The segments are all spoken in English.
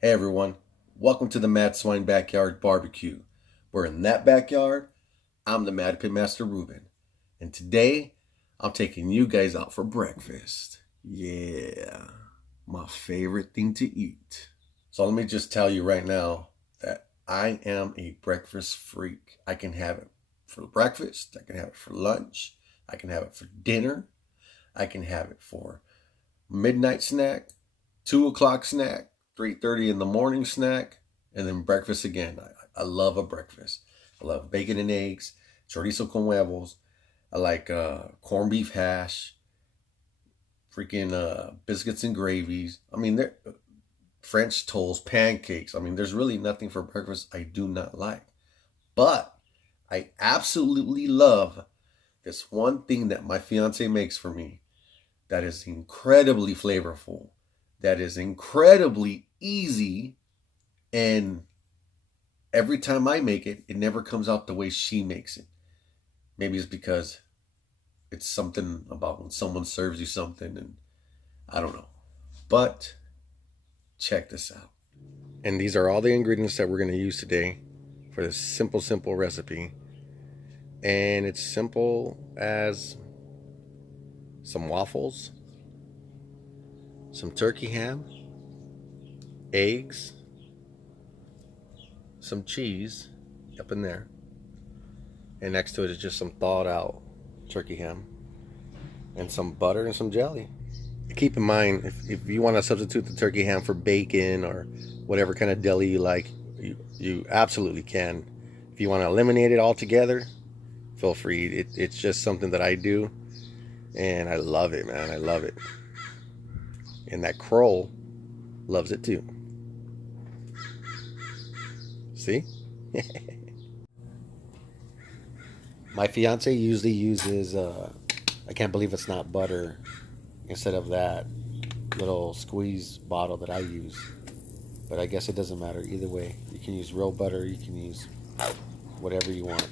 Hey everyone, welcome to the Mad Swine Backyard Barbecue, where in that backyard, I'm the Mad Pit Master Ruben, and today I'm taking you guys out for breakfast. Yeah, my favorite thing to eat. So let me just tell you right now that I am a breakfast freak. I can have it for breakfast, I can have it for lunch, I can have it for dinner, I can have it for midnight snack, 2 o'clock snack, 3:30 in the morning snack, and then breakfast again. I love a breakfast. I love bacon and eggs, chorizo con huevos. I like corned beef hash, freaking biscuits and gravies. I mean, they're French toast, pancakes. I mean, there's really nothing for breakfast I do not like. But I absolutely love this one thing that my fiance makes for me that is incredibly flavorful, that is incredibly easy, and every time I make it, it never comes out the way she makes it. Maybe it's because it's something about when someone serves you something, and I don't know. But check this out. And these are all the ingredients that we're going to use today for this simple recipe. And it's simple as some waffles, some turkey ham, eggs, some cheese up in there, and next to it is just some thawed out turkey ham and some butter and some jelly. Keep in mind, if you want to substitute the turkey ham for bacon or whatever kind of deli you like, you absolutely can. If you want to eliminate it altogether, feel free. It's just something that I do, and I love it, man. I love it. And that crow loves it too. See? My fiance usually uses, I can't believe it's not butter, instead of that little squeeze bottle that I use. But I guess it doesn't matter. Either way, you can use real butter, you can use whatever you want.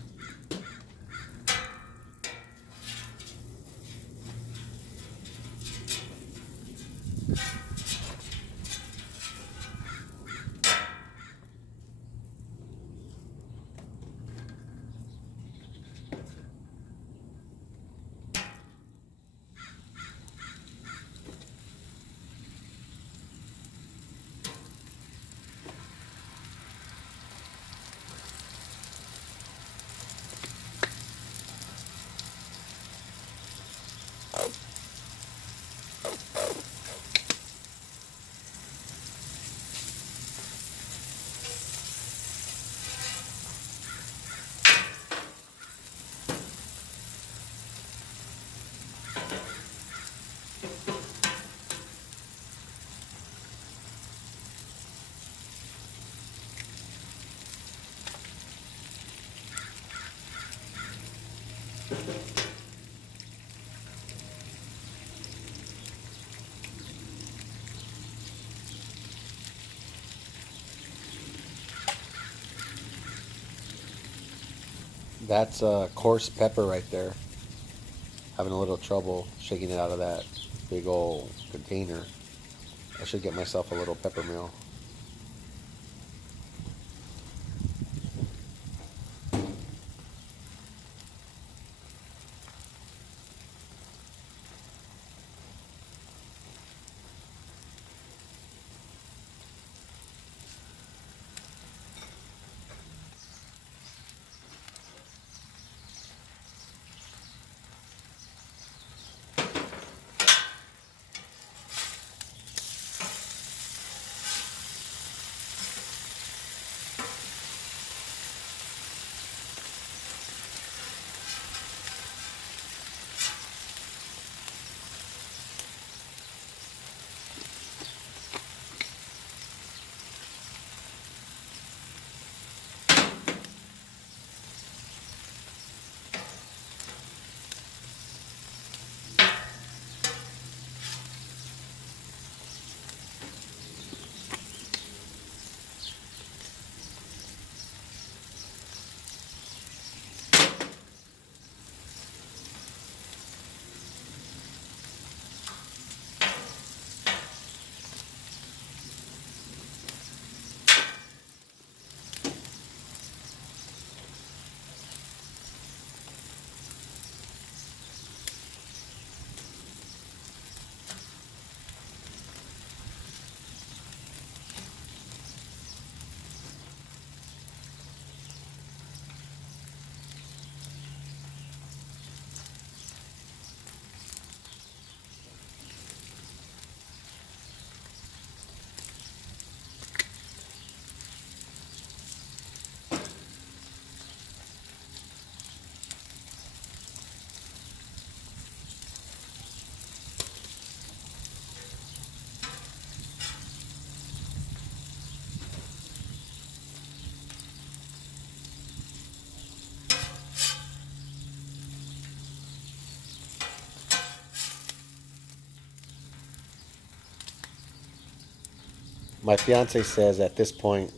That's coarse pepper right there. Having a little trouble shaking it out of that big old container. I should get myself a little pepper mill. My fiance says at this point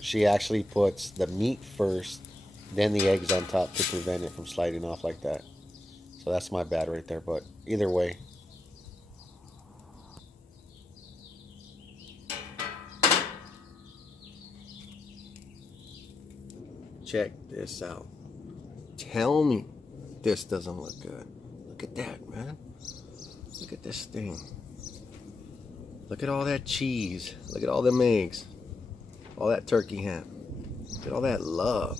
she actually puts the meat first, then the eggs on top to prevent it from sliding off like that. So that's my bad right there, but either way. Check this out. Tell me this doesn't look good. Look at that, man. Look at this thing. Look at all that cheese. Look at all them eggs. All that turkey ham. Look at all that love.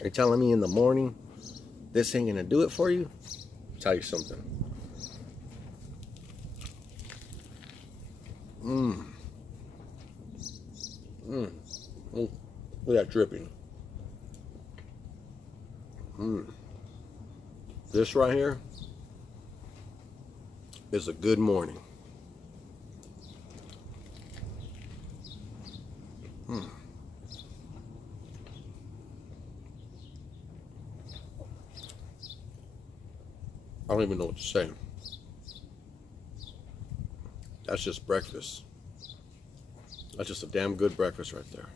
Are you telling me in the morning this ain't gonna do it for you? I'll tell you something. Look at that dripping. This right here is a good morning. I don't even know what to say. That's just breakfast. That's just a damn good breakfast right there.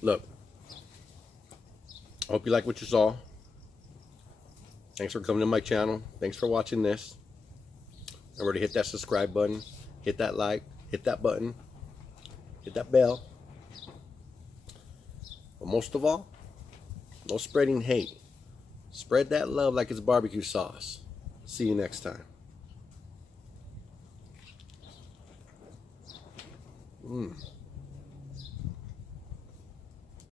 Look, I hope you like what you saw. Thanks for coming to my channel. Thanks for watching this. Remember to hit that subscribe button, hit that like, hit that button, hit that bell. But most of all, no spreading hate. Spread that love like it's barbecue sauce. See you next time.